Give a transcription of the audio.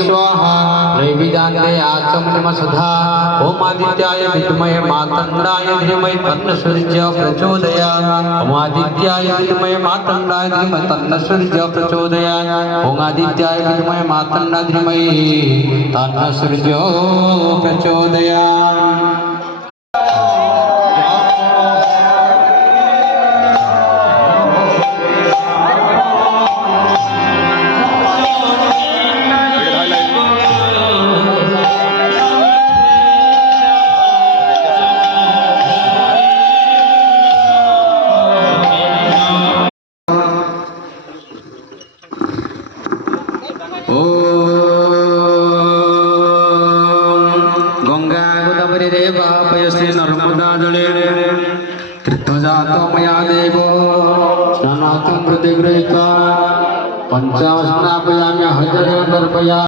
स्वाहा रविदान्ते आचमनिमसुधा ओम आदित्याय विद्महे मातंडाय धीमहि तन्नः सूर्यः प्रचोदयात् ओम आदित्याय विद्महे मातंडाय धीमहि तन्नः सूर्यः प्रचोदयात् ओम आदित्याय विद्महे मातंडाय धीमहि तन्नः सूर्यः प्रचोदयात्। गंगा गोदावरी देवा पयश्री नर्मदा जले तीर्थजातो मया देव स्नानार्थं कृते गृहीत्वा पंचास्नापयामि हजरे दर्पयामि।